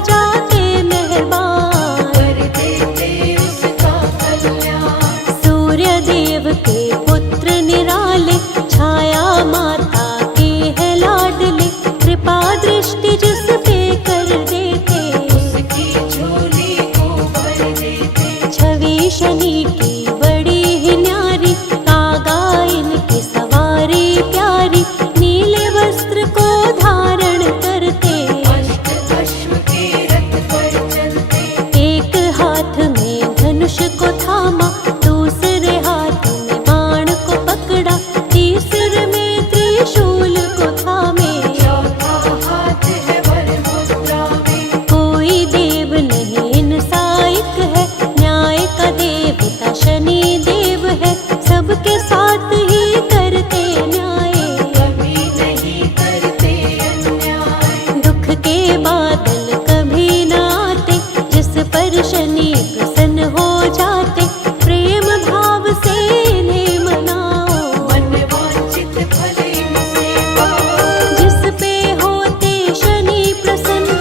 जाते मेहरबान, कर देते उसका कल्याण। सूर्य देव के पुत्र निराले, छाया माता के है लाडले, कृपा दृष्टि जिस पे कर देते, उसकी झोली को भर देते। छवि शनि की बड़ी ही न्यारी, कागा इनकी सवारी प्यारी, नीले वस्त्र को धारण करते, अष्ट अश्व के रथ पर चलते। एक हाथ में धनुष को थामा, दूसरे हाथ में बाण को पकड़ा, तीसरे में त्रिशूल को थामे, चौथा हाथ है वर मुद्रा में। कोई देव नहीं इनसा एक है, न्याय का देवता शनि देव है, सबके साथ ही करते न्याय, कभी नहीं करते अन्याय। दुख के बादल कभी न आते, जिस पर शनि प्रसन्न हो जाते, प्रेम भाव से इन्हें मनाओ, मन वांछित फल इनसे पाओ। जिस पे होते शनि प्रसन्न,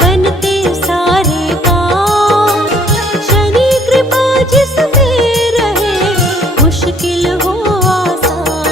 बनते सारे काम, शनि कृपा जिस पे रहे, मुश्किल हो आसान।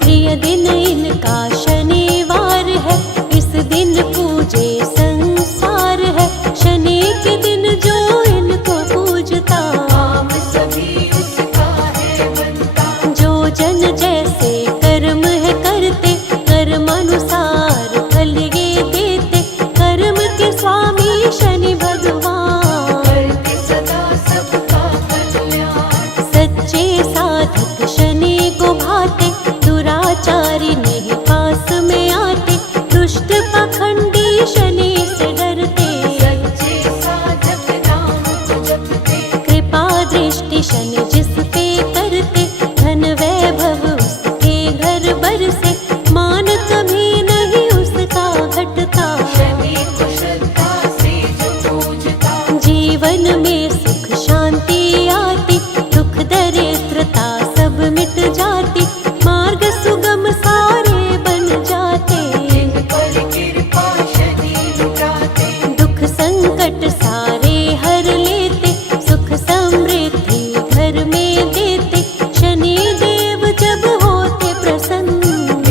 प्रिय दिन इनका शनिवार है, इस दिन पूजे संसार है, शनि के दिन जो इनको पूजता, काम सभी उसका है बनता। जो जन जैसे कर्म है करते, कर्मानुसार फल ये देते, कर्म के स्वामी शनि भगवान, करते सदा सबका कल्याण। सच्चे साधक शनि को भाते, दुराचारी नहीं पास में आते, दुष्ट पाखंडी शनि से डरते, सच्चे साधक नाम को जपते। कृपा दृष्टि शनि जिस पे करते, धन वैभव उसके घर बरसे, मान कभी नहीं उसका घटता, शनि को श्रद्धा से जो पूजता। जीवन में सुख शांति आती, दुख दरिद्रता सब मिट जाती, मार्ग सुगम सारे बन जाते, जिन पर कृपा शनि लुटाते। दुख संकट सारे हर लेते, सुख समृद्धि घर में देते, शनि देव जब होते प्रसन्न,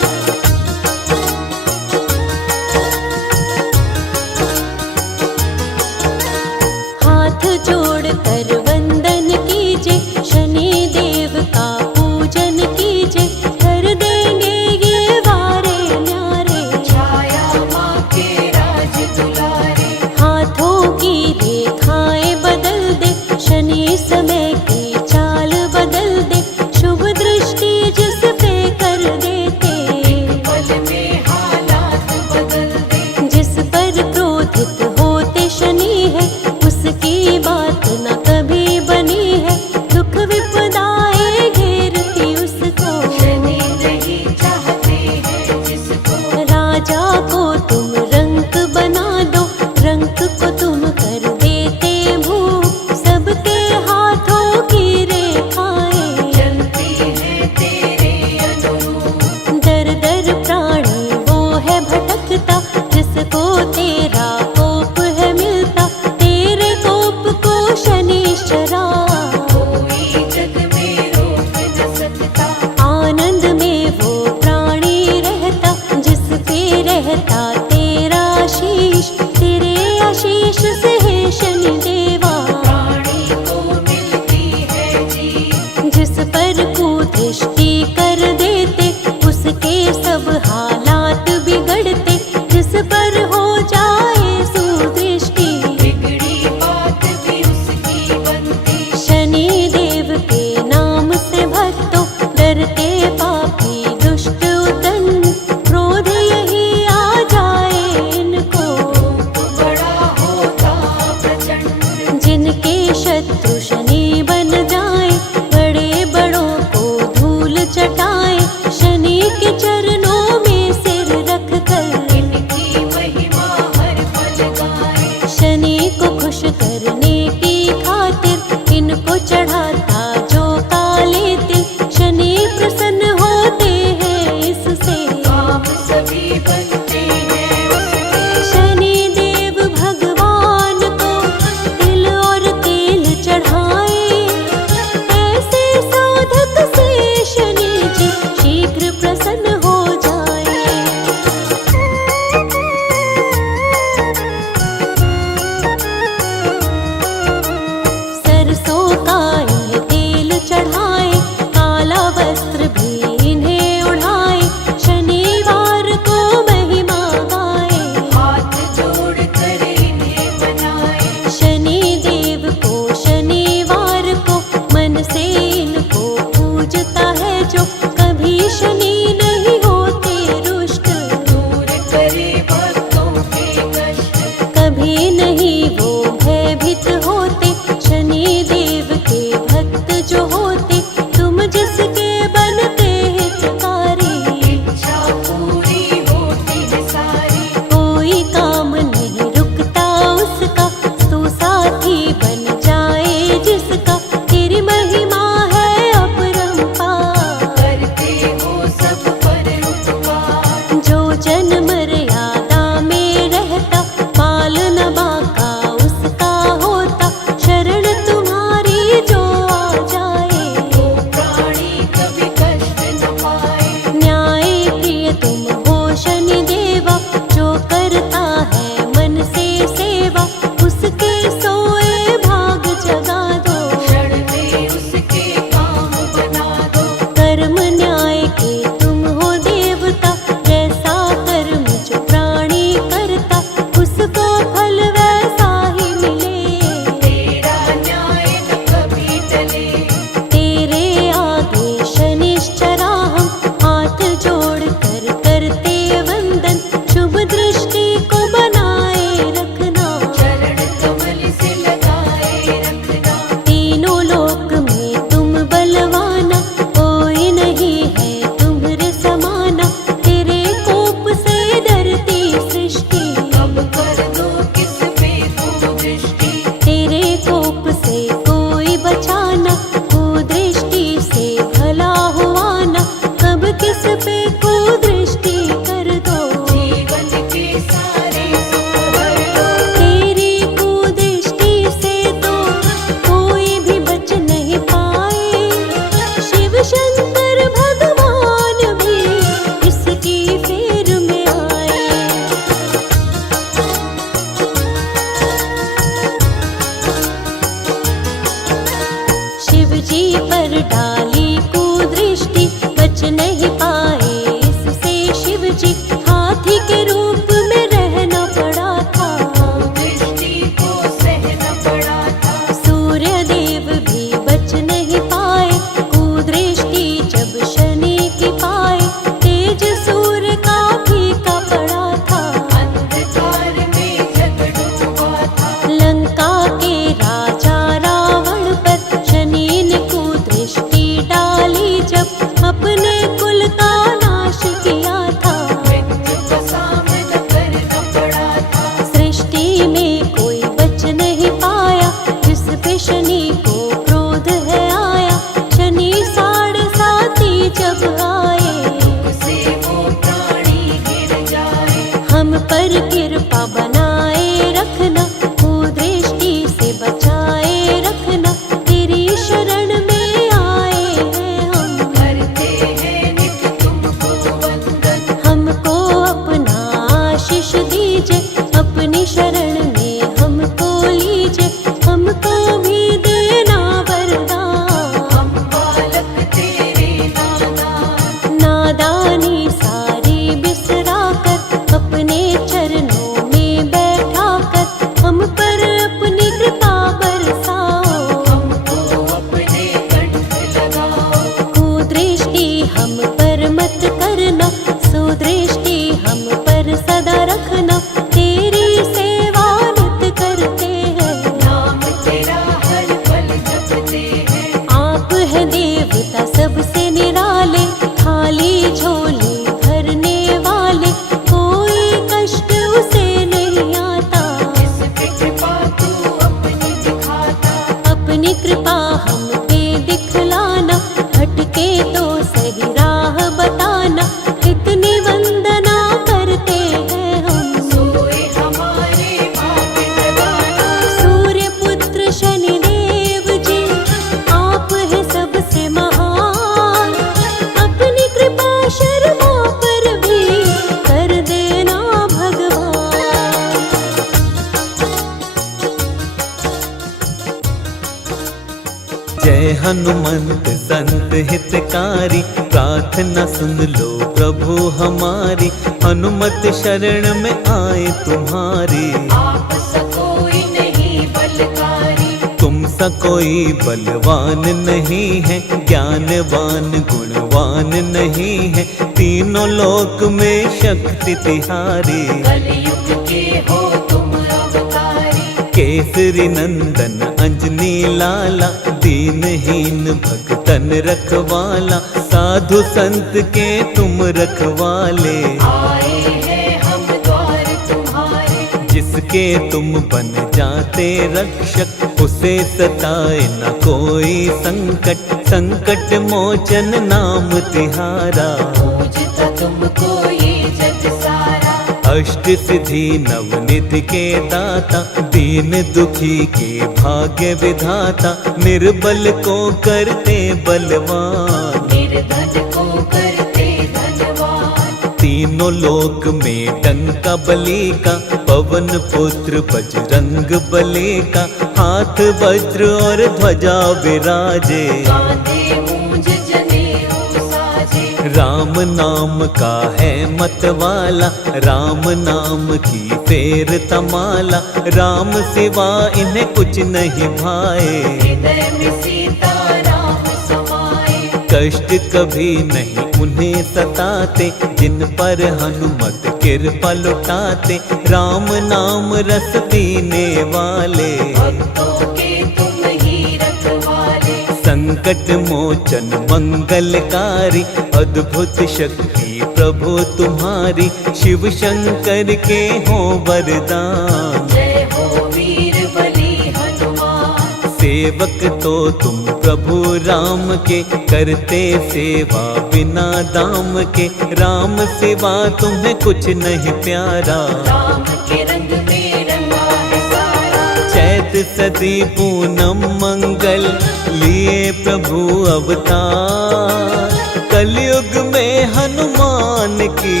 जय हनुमंत संत हितकारी, प्रार्थना सुन लो प्रभु हमारी। हनुमत शरण में आए तुम्हारी, आप सकोई नहीं बलकारी। तुम सा कोई बलवान नहीं है, ज्ञानवान गुणवान नहीं है। तीनों लोक में शक्ति तिहारी, कलयुग के हो तुम अवतारी। केसरी नंदन अंजनी लाला, दीनहीन भक्तन रखवाला। साधु संत के तुम रखवाले, आए हैं हम द्वार तुम्हारे। जिसके तुम बन जाते रक्षक, उसे सताए न कोई संकट। संकट मोचन नाम तिहारा, पूजता तुमको ये जग सारा। अष्ट सिद्धि नवनिधि के दाता, दीन दुखी के भाग्य विधाता। निर्बल को करते बलवान, निर्धन को करते धनवान। तीनों लोक में डंका बली का, पवन पुत्र बजरंग बली का। हाथ वज्र और ध्वजा विराजे, कांधे मूंज जनेऊ साजे। राम नाम का है मतवाला, राम नाम की फेर तमाला। राम सिवा इन्हें कुछ नहीं भाए, हृदय में सीता राम समाए। कष्ट कभी नहीं उन्हें सताते, जिन पर हनुमत कृपा लुटाते। राम नाम रस पीने वाले, भक्तों के तुम ही रखवाले। संकट मोचन मंगलकारी। अद्भुत शक्ति प्रभु तुम्हारी, शिव शंकर के हो वरदान। जय हो वीर बली हनुमान। सेवक तो तुम प्रभु राम के, करते सेवा बिना दाम के। राम सिवा तुम्हें कुछ नहीं प्यारा, राम के रंग में रंगा है सारा। चैत सदी पूनम मंगल, लिए प्रभु अवतार। कलयुग में हनुमान की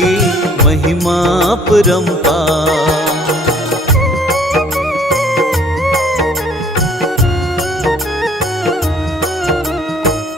महिमा परंपार।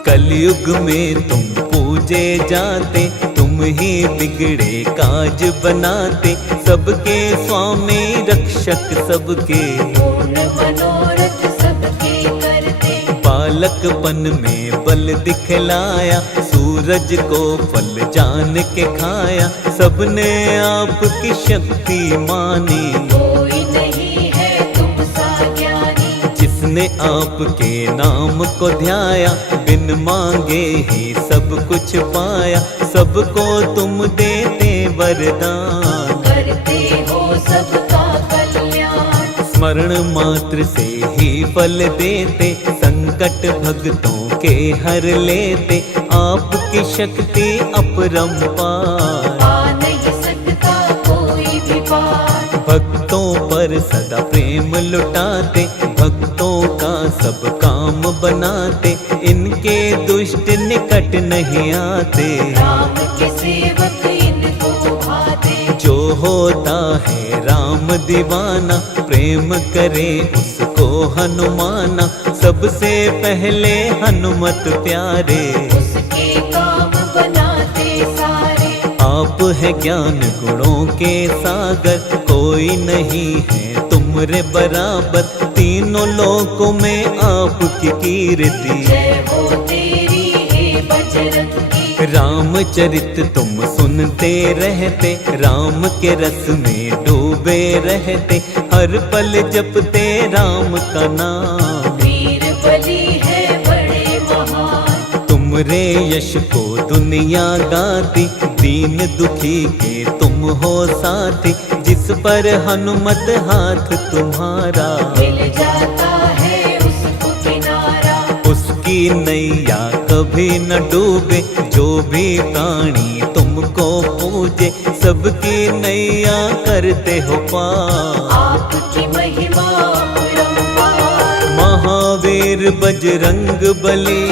कलयुग में तुम पूजे जाते, तुम ही बिगड़े काज बनाते। सबके स्वामी रक्षक सबके, पूर्ण मनोरथ सबके करते। बालकपन में बल दिखलाया, सूरज को फल जान के खाया। सबने आपकी शक्ति मानी, कोई नहीं है तुम सा ज्ञानी। जिसने आपके नाम को ध्याया, बिन मांगे ही सब कुछ पाया। सबको तुम देते वरदान, करते हो सबका कल्याण। स्मरण मात्र से ही फल देते। संकट भक्तों के हर लेते, आपकी शक्ति अपरंपार। आ नहीं सकता कोई भी पार। भक्तों पर सदा प्रेम लुटाते, भक्तों का सब काम बनाते। इनके दुष्ट निकट नहीं आते, राम के सेवक इनको भाते। जो होता है राम दीवाना, प्रेम करे उसको हनुमाना। सबसे पहले हनुमत प्यारे, उसके काम बनाते सारे। आप है ज्ञान गुणों के सागर, कोई नहीं है तुमरे बराबर। तीनों लोकों में आपकी कीर्ति, जय हो तेरी हे बजरंगी। रामचरित तुम सुनते रहते, राम के रस में डूबे रहते। हर पल जपते राम का नाम, वीर बली है बड़े महान। तुमरे यश को दुनिया गाती, दीन दुखी के तुम हो साथी। जिस पर हनुमत हाथ तुम्हारा, मिल जाता है उसको किनारा। उसकी नैया कभी न डूबे। जो भी प्राणी तुमको पूजे, सबकी नैया करते हो पार। आपकी महिमा अपरंपार। महावीर बजरंग बली,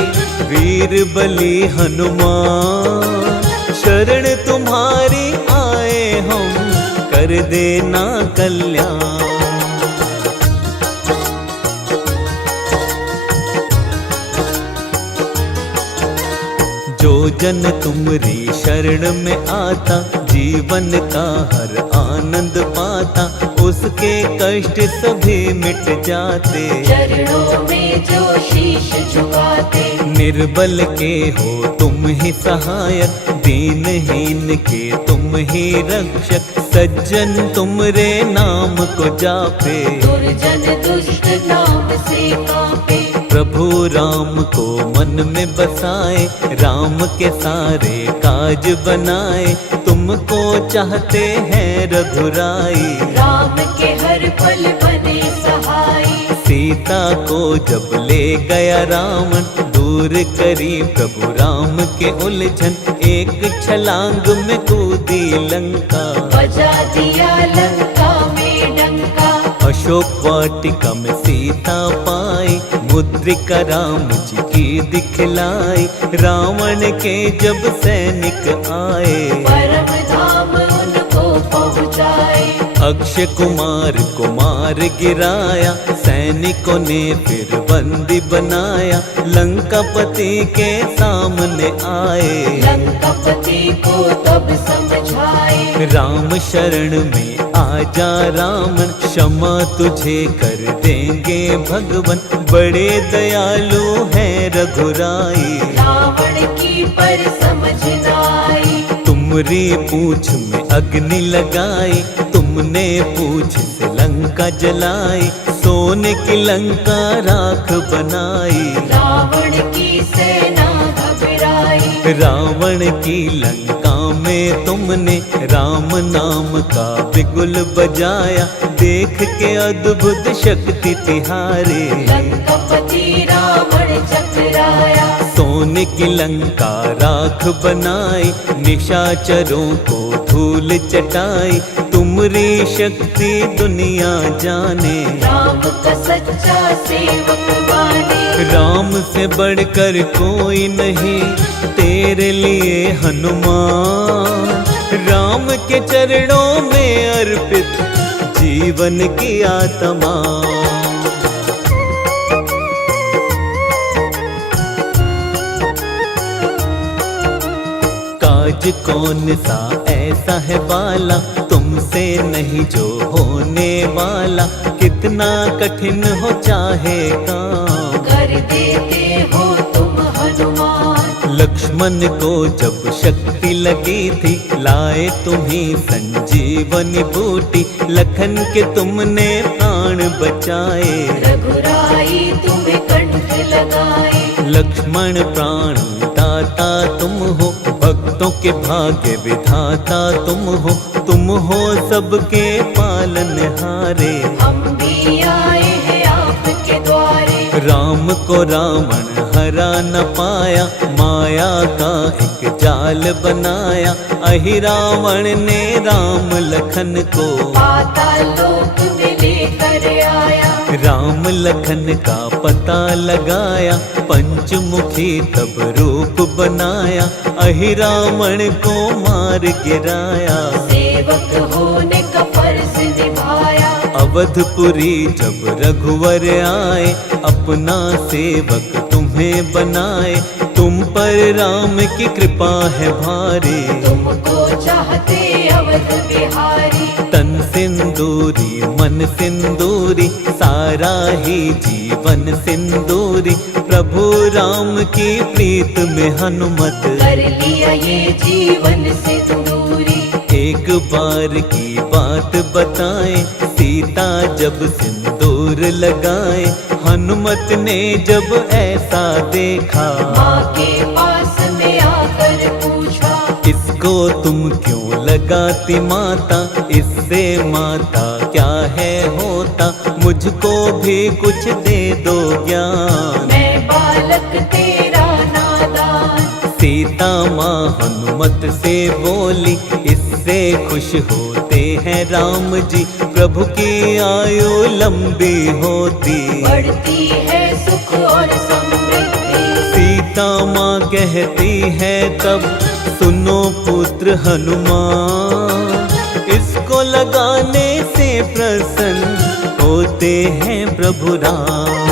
वीर बली हनुमान। शरण तुम्हारी आए हम, कर देना कल्याण। जन तुमरी शरण में आता, जीवन का हर आनंद पाता, उसके कष्ट सभी मिट जाते। चरणों में जो शीश झुकाते, निर्बल के हो तुम ही सहायक, दीनहीन के तुम ही रक्षक, सज्जन तुमरे नाम को जापे। दुर्जन दुष्ट नाम से कांपे, प्रभु राम को मन में बसाए, राम के सारे काज बनाए, तुमको चाहते हैं रघुराई। राम के हर पल बने सहाय, सीता को जब ले गया रावण, दूर करी प्रभु राम के उलझन, एक छलांग में कूदी लंका। बजा दिया लंका में डंका, अशोक वाटिका में सीता पाई, मुद्रिका राम जी की दिखलाई, रावण के जब सैनिक आए, परम धाम उनको पहुँचाए। अक्षय कुमार को मार गिराया, सैनिकों ने फिर बंदी बनाया, लंकापति के सामने आए। लंकापति को तब समझाए, राम शरण में आजा रावण, क्षमा तुझे कर देंगे भगवन, बड़े दयालु हैं रघुराई। रावण की पर समझ न आई, तुमरी पूछ में अग्नि लगाई, तुमने पूछ से लंका जलाई, सोने की लंका राख बनाई। रावण की सेना घबराई, रावण की लंका में तुमने राम नाम का बिगुल बजाया, देख के अद्भुत शक्ति तिहारे। लंकापति रावण चकराया, सोने की लंका राख बनाई, निशाचरों को धूल चटाई, तुमरी शक्ति दुनिया जाने। राम का सच्चा सेवक बाने, राम से बढ़कर कोई नहीं, तेरे लिए हनुमान, राम के चरणों में अर्पित जीवन की आत्मा। काज कौन सा ऐसा है बाला, तुमसे नहीं जो होने वाला, कितना कठिन हो चाहे काम, कर देते हो तुम हनुमान। लक्ष्मण को जब शक्ति लगी थी, लाए तुम्ही संजीवनी बूटी, लखन के तुमने प्राण बचाए। रघुराई तुम्हें कंठ लगाए, लक्ष्मण प्राण दाता तुम हो, भक्तों के भाग्य विधाता तुम हो सबके पालनहारे। हम भी आए हैं आपके द्वारे, राम को रावण हरा न पाया, माया का एक जाल बनाया, अहि रावण ने राम लखन को पाताल लोक में लेकर आया। राम लखन का पता लगाया, पंचमुखी तब रूप बनाया, अहि रावण को मार गिराया। सेवक होने का फर्ज निभाया, अवधपुरी जब रघुवर आए, अपना सेवक तुम्हें बनाए, तुम पर राम की कृपा है भारी। तुमको चाहते अवध बिहारी, तन सिंदूरी मन सिंदूरी, सारा ही जीवन सिंदूरी, प्रभु राम की प्रीत में हनुमत कर लिया ये जीवन सिंदूरी। एक बार की बात बताएं, सीता जब सिंदूर लगाए, हनुमत ने जब ऐसा देखा, माँ के पास में आकर पूछा, इसको तुम क्यों लगाती माता, इससे माता क्या है होता, मुझको भी कुछ दे दो ज्ञान। मैं बालक तेरा नादान, सीता माँ हनुमत से बोली, इससे खुश होते हैं राम जी, प्रभु की आयु लंबी होती, बढ़ती है सुख और समृद्धि। सीता माँ कहती है तब, सुनो पुत्र हनुमान, इसको लगाने से प्रसन्न होते हैं प्रभु राम।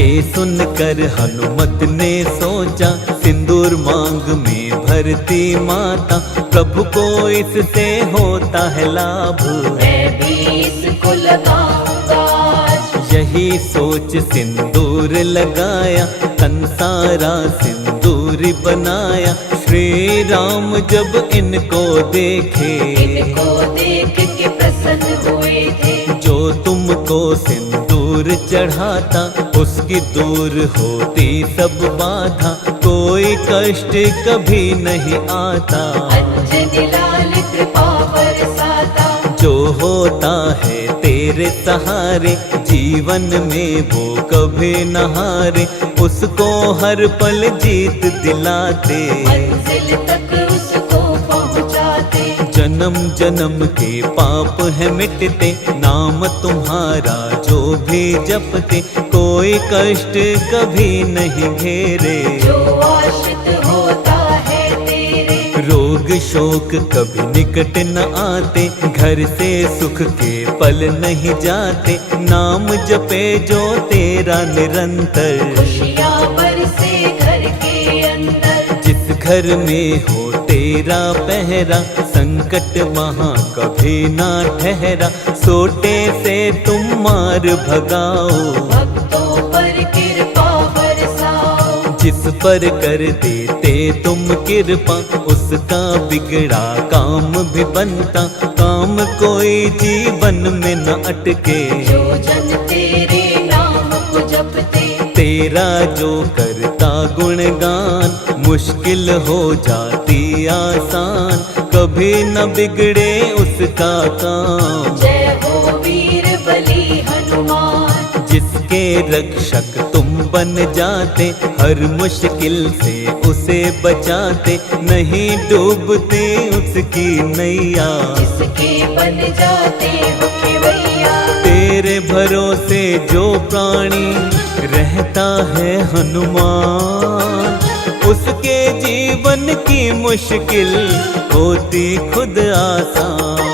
ये सुनकर हनुमत ने सोचा, सिंदूर मांग में भरती माता, प्रभु को इससे होता है लाभ, मैं भी इसको लगाऊंगा आज। यही सोच सिंदूर लगाया, तन सारा सिंदूरी बनाया। श्री राम जब इनको देखे, इनको देख के प्रसन्न हुए थे। जो तुमको सिंदूर चढ़ाता, उसकी दूर होती सब बाधा, कोई कष्ट कभी नहीं आता। अंजनी लाल कृपा बरसाता, जो होता है तेरे सहारे, जीवन में वो कभी न हारे, उसको हर पल जीत दिलाते, मंजिल तक उसको पहुंचाते। जन्म जन्म के पाप है मिटते, नाम तुम्हारा जो भी जपते, कोई कष्ट कभी नहीं घेरे। जो आश्रित होता है तेरे, रोग शोक कभी निकट न आते, घर से सुख के पल नहीं जाते, नाम जपे जो तेरा निरंतर। खुशियाँ बरसे घर के अंदर, जिस घर में हो तेरा पहरा, संकट वहाँ कभी ना ठहरा, सोटे से तुम मार भगाओ, भक्तों पर कृपा बरसाओ। जिस पर कर देते तुम कृपा, उसका बिगड़ा काम भी बनता, काम कोई जीवन में न अटके। जो जन तेरे नाम को जपते, तेरा जो करता गुणगान, मुश्किल हो जाती आसान, कभी न बिगड़े उसका काम। जय हो वीर बली हनुमान, जिसके रक्षक तुम बन जाते, हर मुश्किल से उसे बचाते, नहीं डूबती उसकी नैया। जिसके बन जाते हो केवैया, तेरे भरोसे जो प्राणी रहता है हनुमान, उसके जीवन की मुश्किल होती खुद आसान।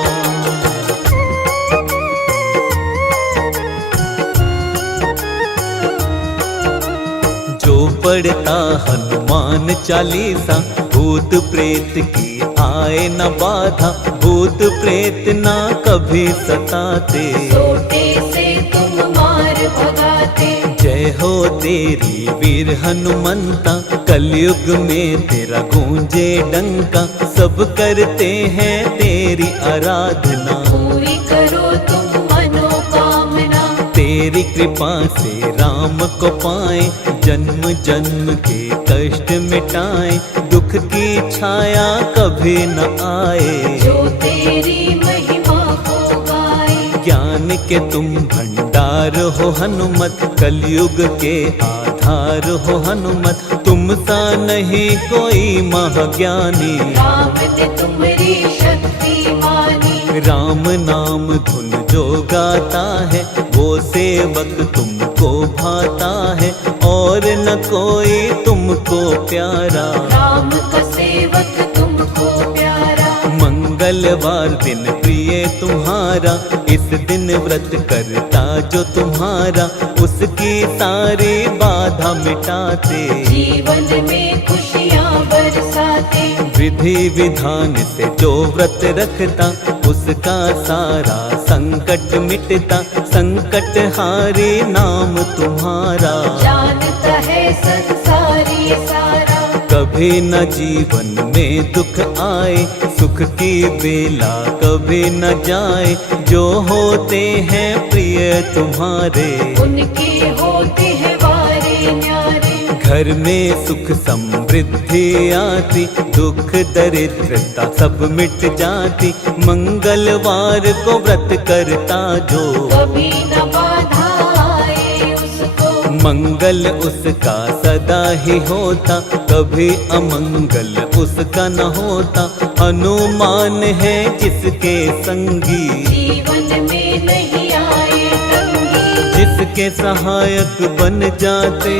जो पढ़ता हनुमान चालीसा, भूत प्रेत की आए न बाधा, भूत प्रेत ना कभी सताते, सोटे से तुम मार भगाते। जय हो तेरी वीर हनुमंता, कलयुग में तेरा गूंजे डंका, सब करते हैं तेरी आराधना। पूरी करो तुम मनोकामना, तेरी कृपा से राम को पाए, जन्म जन्म के कष्ट मिटाए, दुख की छाया कभी न आए। जो तेरी महिमा को गाए, ज्ञान के तुम भंडार हो हनुमत, कलयुग के आधार हो हनुमत, तुम सा नहीं कोई महाज्ञानी। राम ने तुम्हारी शक्ति मानी, राम नाम धुन जो गाता है, वो सेवक तुमको भाता है, और न कोई तुमको प्यारा। राम का सेवक तुमको प्यारा, मंगलवार दिन प्रिय तुम्हारा, इस दिन व्रत करता जो तुम्हारा, उसकी सारी बाधा मिटाते, जीवन में खुशियाँ बरसाते। विधि विधान से जो व्रत रखता, उसका सारा संकट मिटता, संकट हारी नाम तुम्हारा। जानता है संसारी सारा, कभी न जीवन में दुख आए, सुख की बेला कभी न जाए, जो होते हैं प्रिय तुम्हारे, उनके होते हैं वारे न्यारे। घर में सुख समृद्धि आती, दुख दरिद्रता सब मिट जाती, मंगलवार को व्रत करता जो, कभी न बाधा आए उसको, मंगल उसका सदा ही होता, कभी अमंगल उसका न होता। हनुमान है जिसके संगी, जीवन में नहीं आए तंगी। जिसके सहायक बन जाते,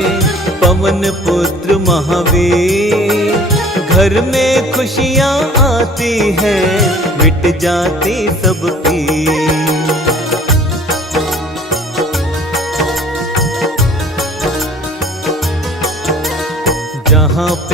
पवन पुत्र महावीर। घर में खुशियाँ आती हैं, मिट जाती सबकी।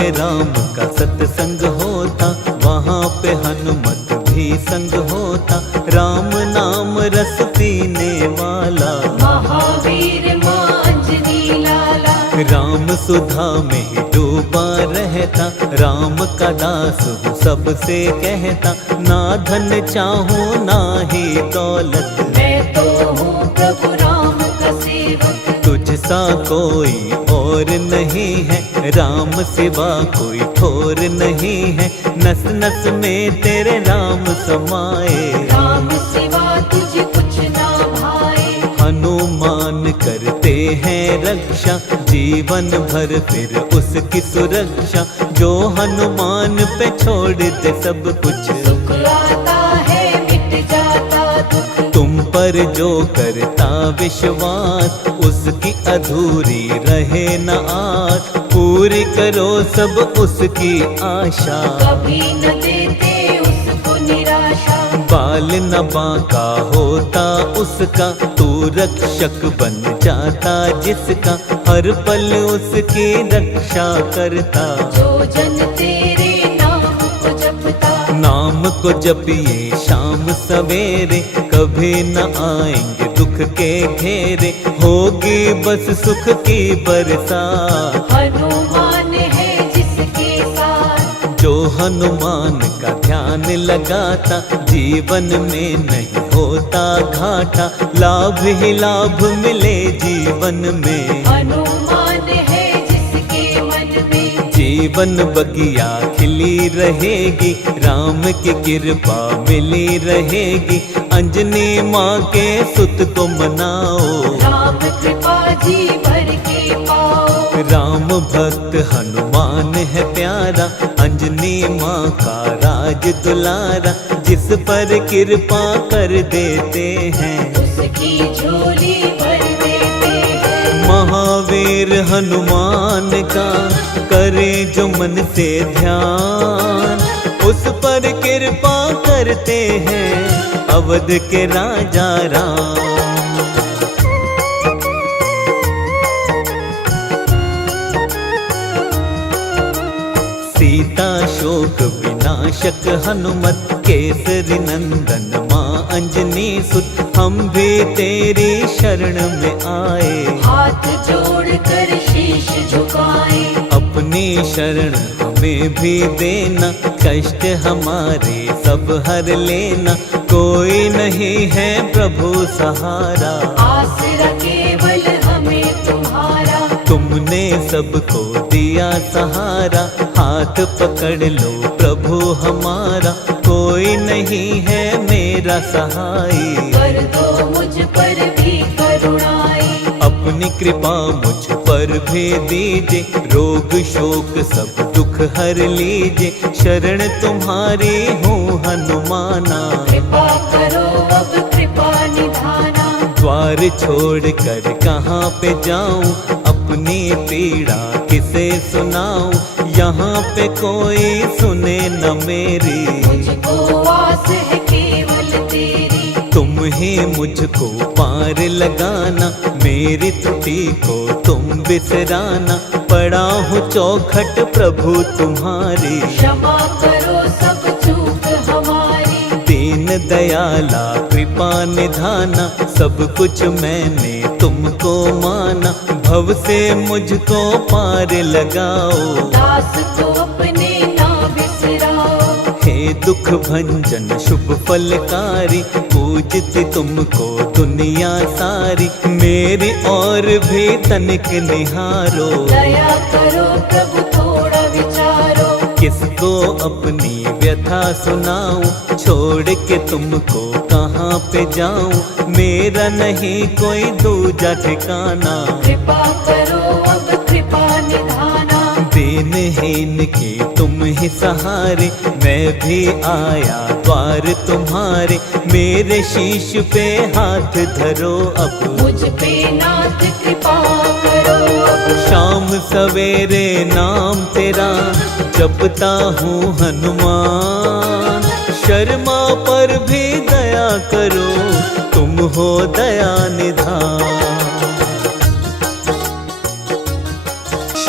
पे राम का सत्संग होता, वहाँ पे हनुमत भी संग होता। राम नाम रस पीने वाला महावीर मां अंजनी लाला। राम सुधा में ही डूबा रहता, राम का दास हूँ सबसे कहता। ना धन चाहूँ ना ही दौलत, मैं तो हूँ प्रभु राम का सेवक। तुझसा कोई और नहीं है, राम सिवा कोई ठोर नहीं है। नस नस में तेरे राम समाए, राम सिवा तुझे कुछ ना भाए। हनुमान करते हैं रक्षा, जीवन भर फिर उसकी सुरक्षा। जो हनुमान पे छोड़ दे सब कुछ, सुख आता है मिट जाता दुख। तुम पर जो करता विश्वास, उसकी अधूरी रहे न आस। पूरी करो सब उसकी आशा, कभी न देते उसको निराशा। बाल न बांका होता उसका, तू रक्षक बन जाता जिसका। हर पल उसकी रक्षा करता, जो जन तेरे नाम को जपता। नाम को जपिए शाम सवेरे, कभी न आएंगे दुख के घेरे। होगी बस सुख की बरसात, हनुमान है जिसके साथ। जो हनुमान का ध्यान लगाता, जीवन में नहीं होता घाटा। लाभ ही लाभ मिले जीवन में, हनुमान है जिसके मन में। जीवन बगिया खिली रहेगी, राम की कृपा मिली रहेगी। अंजनी माँ के सुत को मनाओ, राम कृपा जी भर के पाओ। राम भक्त हनुमान है प्यारा, अंजनी माँ का राज दुलारा। जिस पर कृपा कर देते हैं, उसकी झोली भर देते हैं। महावीर हनुमान का करे जो मन से ध्यान, उस पर कृपा करते हैं अवध के राजा राम। सीता शोक विनाशक हनुमत, केसरी नंदन माँ अंजनी सुत। हम भी तेरी शरण में आए, हाथ जोड़ कर शीश झुकाए। अपनी शरण हमें भी देना। कष्ट हमारे सब हर लेना, कोई नहीं है प्रभु सहारा। आसरा केवल हमें तुम्हारा। तुमने सबको दिया सहारा, हाथ पकड़ लो प्रभु हमारा। कोई नहीं है मेरा सहाय, कर दो मुझ पर भी करुणाई। अपनी कृपा मुझ पर भी दीजिए। रोग शोक सब दुख हर लीजिए, शरण तुम्हारी हूँ हनुमाना। कृपा करो अब कृपा निधाना। द्वार छोड़ कर कहाँ पे जाऊं, अपनी पीड़ा किसे सुनाऊं। यहाँ पे कोई सुने न मेरी, मुझको आस है केवल तेरी। तुम ही मुझको पार लगाना, मेरी त्रुटि को तुम बिसराना। पड़ा हूँ चौखट प्रभु तुम्हारी, क्षमा करो सब चूक हमारी। दीन दयाला कृपा निधाना। सब कुछ मैंने तुमको माना, भव से मुझको पार लगाओ। दास को अपने ना बिसराओ। हे दुख भंजन शुभ फलकारी, पूजती तुमको दुनिया सारी। मेरी और भी तनिक निहारो, दया करो प्रभु थोड़ा विचारो। किसको अपनी व्यथा सुनाऊं, छोड़ के तुमको कहाँ पे जाऊं। मेरा नहीं कोई दूजा ठिकाना, कृपा करो अब कृपा निधाना। दीनहीन के तुम ही सहारे, मैं भी आया द्वार तुम्हारे। मेरे शीश पे हाथ धरो अब, मुझ पे नाथ कृपा करो अब। शाम सवेरे नाम तेरा जपता हूँ हनुमान। शर्मा पर भी दया करो, तुम हो दया निधान।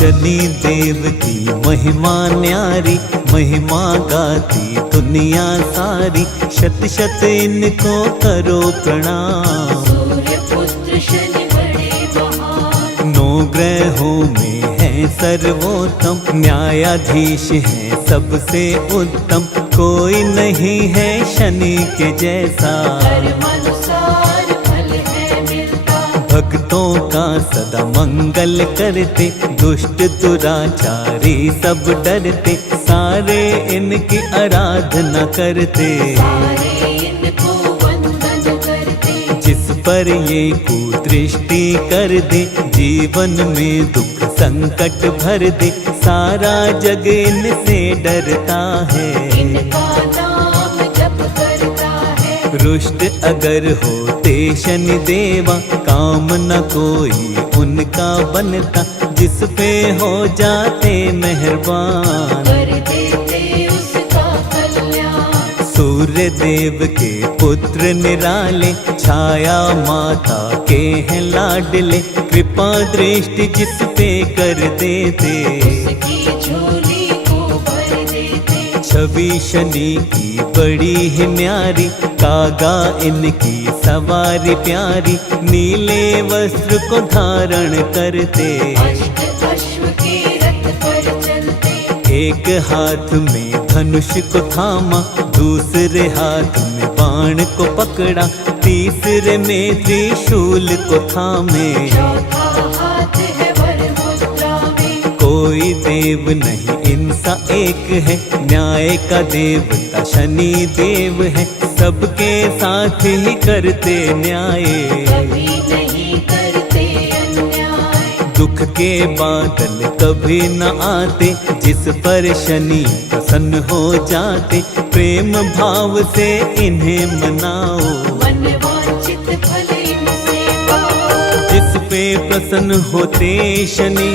शनि देव की महिमा न्यारी, महिमा गाती दुनिया सारी। शत शत इनको करो प्रणाम। सूर्य पुत्र शनि बड़े महान, 9 ग्रहों में है सर्वोत्तम, न्यायाधीश है सबसे उत्तम। कोई नहीं है शनि के जैसा, कर्मानुसार फल है मिलता। भक्तों का सदा मंगल करते, दुष्ट दुराचारी सब डरते। सारे इनकी आराधना करते, सारे इनको वंदन करते। जिस पर ये कुदृष्टि कर दे, जीवन में दुख संकट भर दे। सारा जग इनसे डरता है, इनका नाम जप करता है। रुष्ट अगर होते शनि देवा, काम न कोई उनका बनता। जिस पे हो जाते मेहरबान, कर देते उसका कल्याण। सूर्य देव के पुत्र निराले, छाया माता के हैं लाडले। कृपा दृष्टि जिस पे कर देते, उसकी झोली को भर देते। छवि शनि की बड़ी ही न्यारी, कागा इनकी सवारी प्यारी। नीले वस्त्र को धारण करते, अष्ट अश्व के रथ पर चलते। एक हाथ में धनुष को थामा, दूसरे हाथ में बाण को पकड़ा। तीसरे में त्रिशूल को थामे, चौथा हाथ है वर मुद्रा में। कोई देव नहीं इनसा एक है, न्याय का देवता शनि देव है। सबके साथ ही करते न्याय, कभी नहीं करते अन्याय। दुख के बादल कभी न आते, जिस पर शनि प्रसन्न हो जाते। प्रेम भाव से इन्हें मनाओ, मन वांछित फल इनसे पाओ। जिस पे प्रसन्न होते शनि,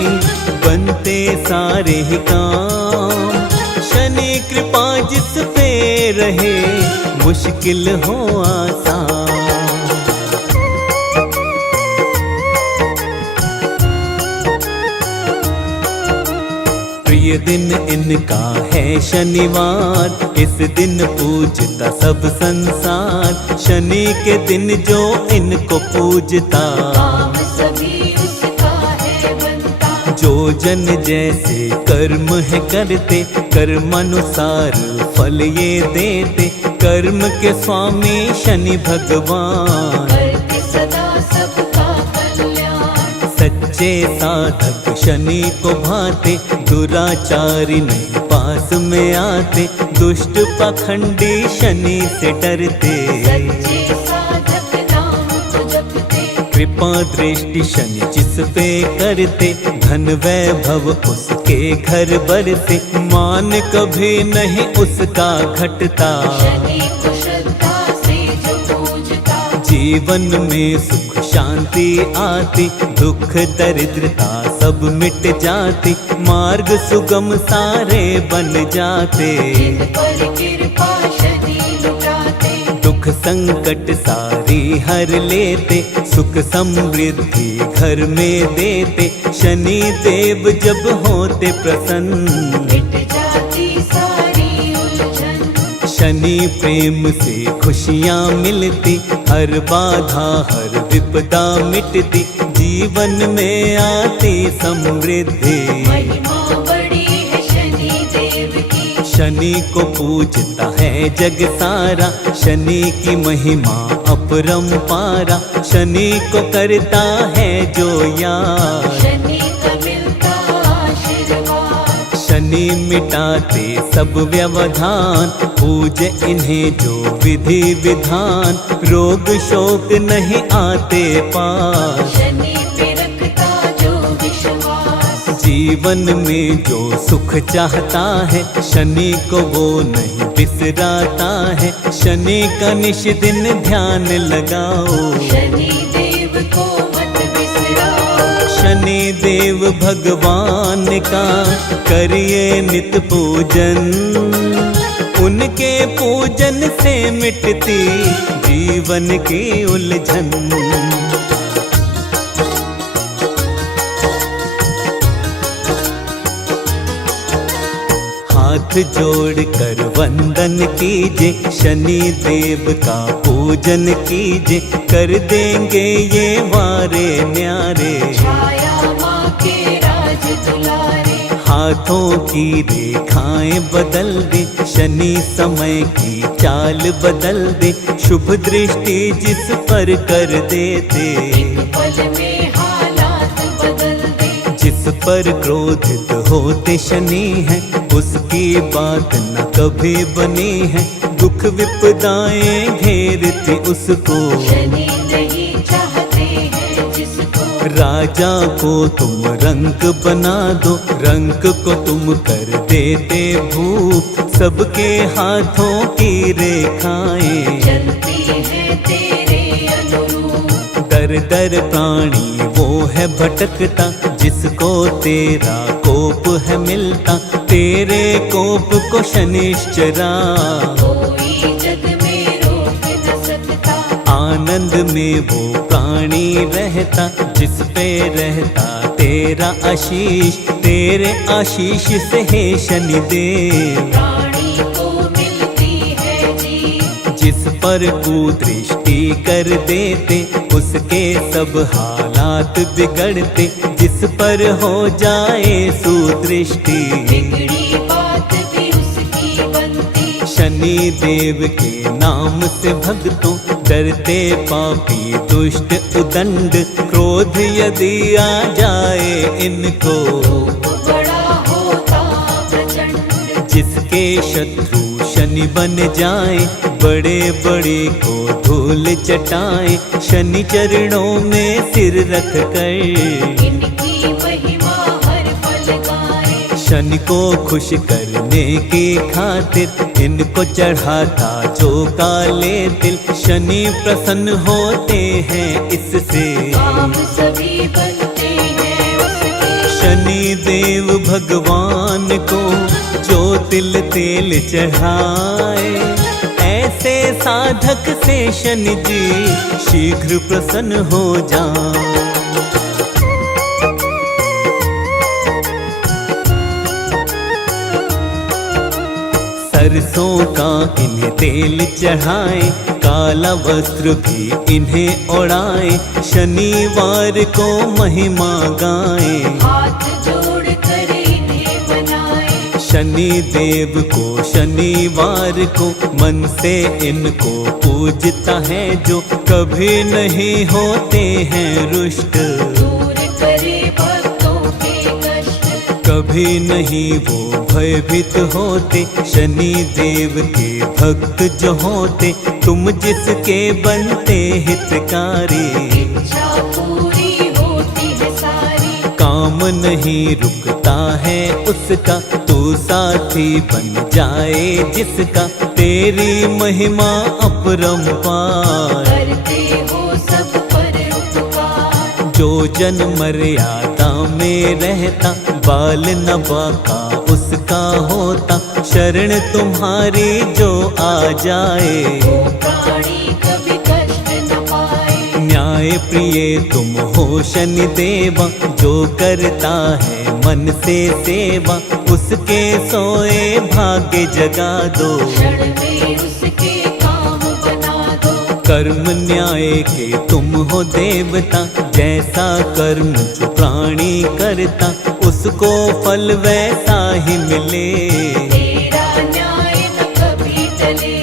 बनते सारे ही काम। शनि कृपा जिस पे रहे, मुश्किल हो आसान। प्रिय दिन इनका है शनिवार, इस दिन पूजता सब संसार। शनि के दिन जो इनको पूजता, काम सभी उसका है बनता। जो जन जैसे कर्म है करते, कर्मानुसार फल ये देते। कर्म के स्वामी शनि भगवान, करते सदा सबका कल्याण। सच्चे साधक शनि को भाते। दुराचारी नहीं पास में आते, दुष्ट पाखंडी शनि से डरते। सच्चे साधक नाम को जपते। कृपा दृष्टि शनि जिस पे करते, धन वैभव उसके घर बरसे। मान कभी नहीं उसका घटता, शनि को श्रद्धा से जो पूजता। जीवन में सुख शांति आती, दुख दरिद्रता सब मिट जाती। मार्ग सुगम सारे बन जाते, जिन पर कृपा शनि लुटाते। दुख संकट सारी हर लेते। सुख समृद्धि घर में देते, शनि देव जब होते प्रसन्न। मिट जाती सारी उलझन। शनि प्रेम से खुशियाँ मिलती, हर बाधा हर विपदा मिटती। जीवन में आती समृद्धि, महिमा बड़ी है शनि देव की। शनि को पूजता है जग सारा। शनि की महिमा अपरंपारा, शनि को करता है जो याद। शनि का मिलता आशीर्वाद। शनि मिटाते सब व्यवधान, पूजे इन्हें जो विधि विधान। रोग शोक नहीं आते पास, शनि पे रखता जो विश्वास। जीवन में जो सुख चाहता है, शनि को वो नहीं बिसराता है। शनि का निश दिन ध्यान लगाओ, शनि देव को मत बिसराओ। शनि देव भगवान का करिए नित पूजन। उनके पूजन से मिटती जीवन की उलझन। हाथ जोड़ कर वंदन कीजे, शनि देव का पूजन कीजे, कर देंगे ये वारे न्यारे। छाया माँ के राज दुलारे, हाथों की रेखाएं बदल दे, शनि समय की चाल बदल दे, शुभ दृष्टि जिस पर कर देते, एक पल में हालात बदल दे। जिस पर क्रोधित होते शनि है, उसकी बात न कभी बनी है, दुख विपदाएं घेरती उसको, शनि नहीं चाहते हैं जिसको। राजा को तुम रंक बना दो, रंक को तुम कर देते भूप, सबके हाथों की रेखाएं चलती है तेरे अनुरूप। दर दर प्राणी वो है भटकता, जिसको तेरा कोप है मिलता, तेरे कोप को शनिश्चरा कोई जग में रोक न सकता। आनंद में वो प्राणी रहता, जिस पे रहता तेरा आशीष, तेरे आशीष से है शनिदेव प्राणी को मिलती है जी, जिस पर कुदृष्टि कर देते, उसके सब हालात बिगड़ते, जिस पर हो जाए सुदृष्टि, बिगड़ी बात भी उसकी बनती। शनि देव के नाम से भक्तों, डरते पापी दुष्ट उदंड, क्रोध यदि आ जाए इनको, रूप बड़ा होता प्रचंड। जिसके शत्रु शनि बन जाए, बड़े बड़े को धूल चटाए, शनि चरणों में सिर रख कर, इनकी महिमा हर पल गाए। शनि को खुश करने की खातिर, इनको चढ़ाता जो काले तिल, शनि प्रसन्न होते हैं इससे, काम सभी बनते हैं उसके। शनि देव भगवान को जो तिल तेल चढ़ाए, ऐसे साधक से शनि जी शीघ्र प्रसन्न हो जाए। सरसों का इन्हें तेल चढ़ाए, काला वस्त्र भी इन्हें ओढ़ाए, शनिवार को महिमा गाए, हाथ जोड़ कर इन्हें बनाए। शनि देव को शनिवार को मन से इनको पूजता है जो, कभी नहीं होते हैं रुष्ट, दूर करे भक्तों के कष्ट। कभी नहीं वो भयभीत होते, शनि देव के भक्त जो होते, तुम जिसके बनते हितकारी, इच्छा पूरी होती है सारी। काम नहीं रुकता है उसका, तू साथी बन जाए जिसका, तेरी महिमा अपरंपार, करते हो सब पर उपकार। जो जन मर्यादा में रहता, बाल न बाका उसका होता, शरण तुम्हारी जो आ जाए, वो प्राणी कभी कष्ट न पाए। न्याय प्रिय तुम हो शनि देवा, जो करता है मन से सेवा, उसके सोए भाग्य जगा दो, क्षण में उसके काम बना दो। कर्म न्याय के तुम हो देवता, जैसा कर्म जो प्राणी करता, उसको फल वैसा ही मिले, तेरा न्याय न कभी टले।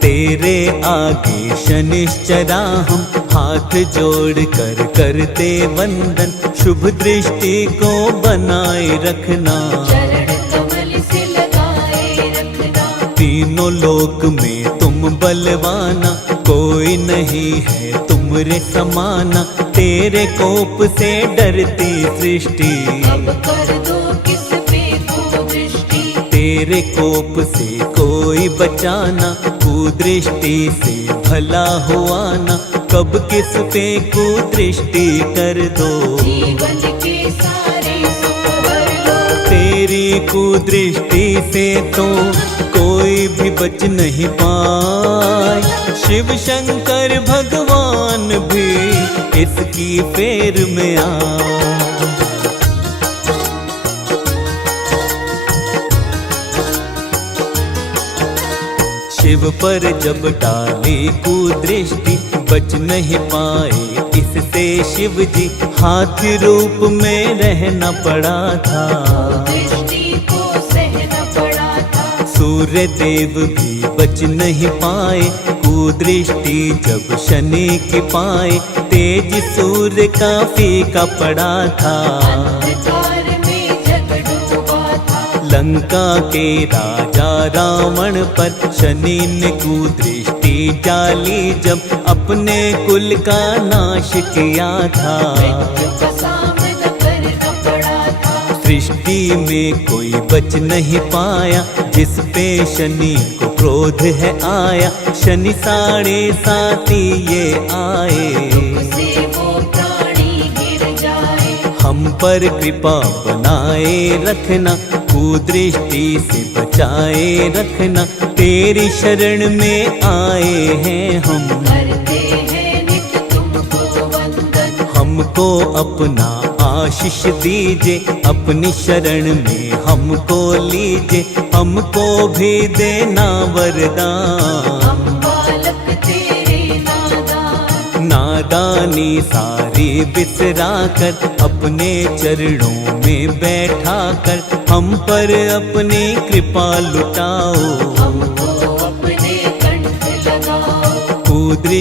तेरे आगे शनिश्चरा हम, हाथ जोड़ कर करते वंदन, शुभ दृष्टि को बनाए रखना, चरण कमल से लगाए रखना। तीनों लोक में तुम बलवाना, कोई नहीं है तुमरे समाना, तेरे कोप से डरती सृष्टि, अब कर दो किस पे कुदृष्टि। तेरे कोप से कोई बचाना, कुदृष्टि से भला हुआ ना, कब किस पे कुदृष्टि कर दो, जीवन के सारे सुख भर लो। तेरी कुदृष्टि से तो कोई भी बच नहीं पाए, शिव शंकर भगवान भी इसकी फेर में आ। शिव पर जब डाले कुदृष्टि बच नहीं पाए इससे शिव जी, हाथी रूप में रहना पड़ा था। दृष्टि को सहना पड़ा था। सूर्य देव भी बच नहीं पाए कुदृष्टि जब शनि की पाए, तेज सूर्य का फीका पड़ा था। अंधकार में जग डूबा था। लंका के राजा रावण पर शनि ने कुदृष्टि डाली जब अपने कुल का नाश किया था। मृत्यु का सामना करना पड़ा था। सृष्टि में कोई बच नहीं पाया जिस पे शनि को क्रोध है आया। शनि 7.5 ये आए, से वो प्राणी गिर जाए। हम पर कृपा बनाए रखना, कुदृष्टि से बचाए रखना। तेरी शरण में आए हैं हम, करते हैं नित्य तुमको वंदन। हमको अपना आशीष दीजिए, अपनी शरण में हमको लीजिए। हमको भी देना वरदान, हम बालक तेरे नादान। नादानी सारी बिसरा कर अपने चरणों में बैठा कर, हम पर अपनी कृपा लुटाओ। हमको अपने कंठ लगाओ। कुदृष्टि